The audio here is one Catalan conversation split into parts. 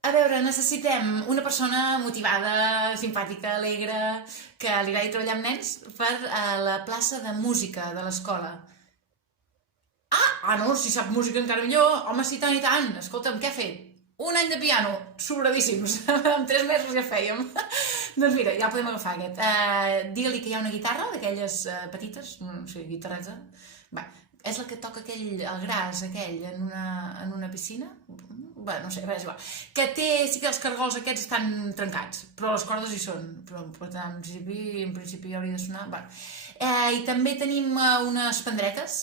A veure, necessitem una persona motivada, simpàtica, alegre, que li agradi treballar amb nens per a la plaça de música de l'escola. Ah, no, si sap música encara millor. Home, sí, tant i tant. Escolta'm, què ha fet? Un any de piano, sobradíssims. En 3 mesos ja fèiem. Doncs mira, ja el podem agafar, aquest. Digue-li que hi ha una guitarra, d'aquelles petites, no sé, guitarreta. Va, és la que toca aquell, el gras aquell, en una piscina? Bé, no sé, res, igual. Que té, sí que els cargols aquests estan trencats, però les cordes hi són. Però, per tant, en principi hauria de sonar. Bueno. I també tenim unes pandretes.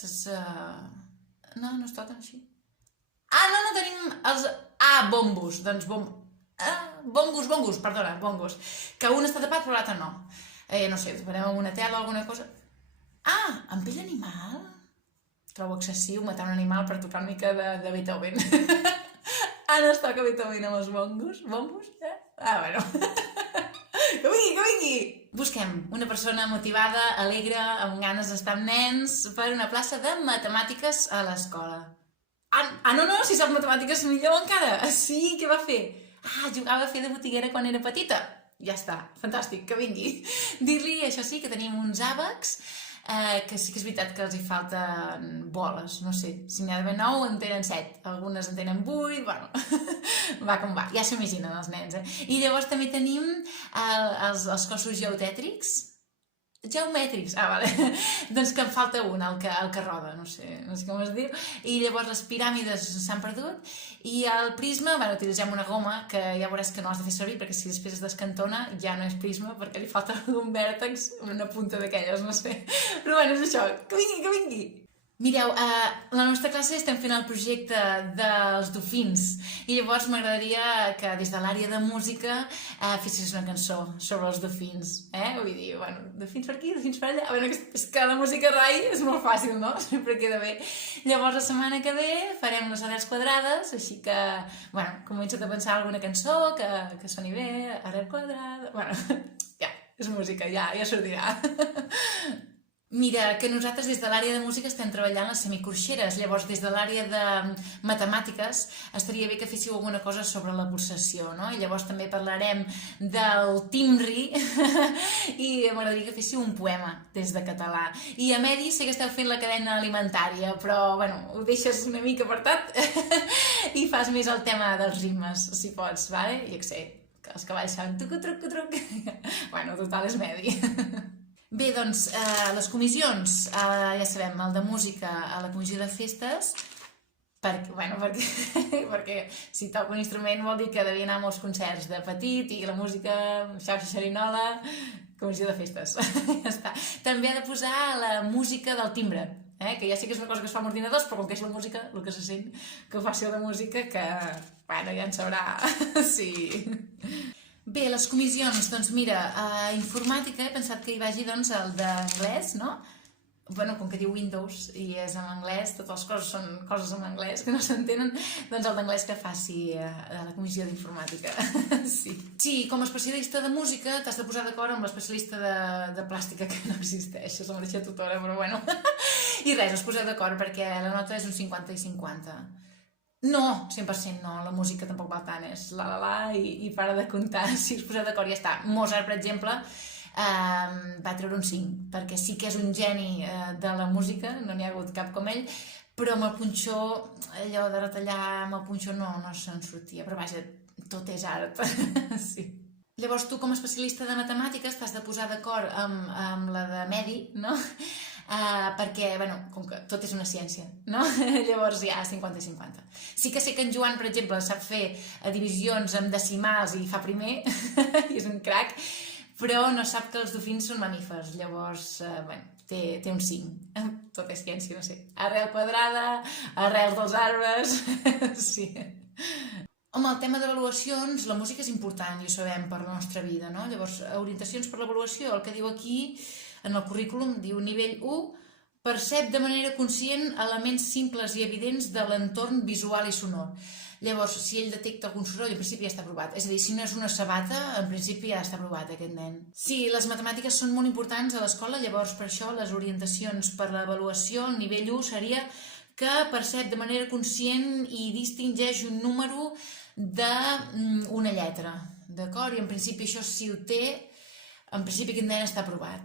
No, no es toquen així. Ah, no, no, tenim els... Ah, bombos, doncs bongos, perdona, bongos. Que un està tapat però l'altre no. No sé, farem amb una tela o alguna cosa. Ah, amb pell animal? Trobo excessiu matar un animal per tocar una mica de Beethoven. Ah, no es toca Beethoven amb els bongos? Bombos? Ah, bueno. Que vingui, que vingui! Busquem una persona motivada, alegre, amb ganes d'estar amb nens, per una plaça de matemàtiques a l'escola. No, si sap matemàtiques millor encara. Sí, què va fer? Jugava a fer de botiguera quan era petita. Ja està, fantàstic, que vingui. Dir-li, això sí, que tenim uns àbacs, que sí que és veritat que els hi falten boles, no sé, si n'hi ha d'haver 9 en tenen 7, algunes en tenen 8, bueno, va com va, ja s'imaginen els nens, I llavors també tenim els cossos geotètrics, vale. Doncs que en falta un, el que roda, no sé com es diu, i llavors les piràmides s'han perdut, i el prisma, bueno, utilitzem una goma que ja veuràs que no has de fer servir, perquè si després es descantona ja no és prisma, perquè li falta un vèrtex, una punta d'aquelles, no sé. Però bueno, és això, que vingui, que vingui! Mireu, a la nostra classe estem fent el projecte dels dofins i llavors m'agradaria que des de l'àrea de música fessis una cançó sobre els dofins, Vull dir, bueno, dofins per aquí, dofins per allà... Bueno, és que la música rai és molt fàcil, no? Sempre queda bé. Llavors, la setmana que ve farem les arrels quadrades, així que, bueno, comença't a pensar alguna cançó que soni bé, arrel quadrada... Bueno, ja, és música, ja sortirà. Mira, que nosaltres des de l'àrea de música estem treballant les semicorxeres, llavors des de l'àrea de matemàtiques estaria bé que féssiu alguna cosa sobre la pulsació, no? I llavors també parlarem del timbre i m'agradaria que féssiu un poema des de català. I a Medi sé que esteu fent la cadena alimentària, però, bueno, ho deixes una mica apartat i fas més el tema dels ritmes, si pots, vale? Jo què sé, que els cavalls fan tuc-truc. Bueno, total és Medi. Bé, doncs, les comissions, ja sabem, el de música a la comissió de festes, perquè si toco un instrument vol dir que devia anar a molts concerts de petit i la música, xarxa xerinola, comissió de festes, ja està. També ha de posar la música del timbre, que ja sé que és una cosa que es fa amb ordinadors, però com que és la música, el que se sent, que ho faci el de música, que, bueno, ja en sabrà, sí... Bé, les comissions, doncs mira, a informàtica he pensat que hi vagi doncs el d'anglès, no? Bueno, com que diu Windows i és en anglès, totes les coses són coses en anglès que no s'entenen, doncs el d'anglès que faci a la comissió d'informàtica, sí. Sí, com a especialista de música t'has de posar d'acord amb l'especialista de plàstica, que no existeix, és la mateixa tutora, però bueno. I res, us poseu d'acord perquè la nota és un 50 i 50. No, 100% no, la música tampoc val tant, és la i para de comptar, si us poseu d'acord ja està. Mozart, per exemple, va treure un 5, perquè sí que és un geni de la música, no n'hi ha hagut cap com ell, però amb el punxó, allò de retallar amb el punxó no se'n sortia, però vaja, tot és art, sí. Llavors tu com a especialista de matemàtiques t'has de posar d'acord amb la de Medi, no? Perquè, bueno, com que tot és una ciència, no? Llavors ja 50 i 50. Sí que sé que en Joan, per exemple, sap fer divisions amb decimals i fa primer, i és un crac, però no sap que els dofins són mamífers, llavors, bueno, té un 5. Tot és ciència, no sé. Arrel quadrada, arrels dels arbres, sí. Home, el tema d'avaluacions, la música és important, i ho sabem, per la nostra vida, no? Llavors, orientacions per l'avaluació, el que diu aquí, en el currículum, diu nivell 1, percep de manera conscient elements simples i evidents de l'entorn visual i sonor. Llavors, si ell detecta algun soroll, en principi ja està aprovat. És a dir, si no és una sabata, en principi ja està aprovat aquest nen. Sí, les matemàtiques són molt importants a l'escola, llavors per això les orientacions per l'avaluació, el nivell 1 seria que percep de manera conscient i distingeix un número d'una lletra, d'acord? I en principi això si ho té, en principi aquest nen està aprovat.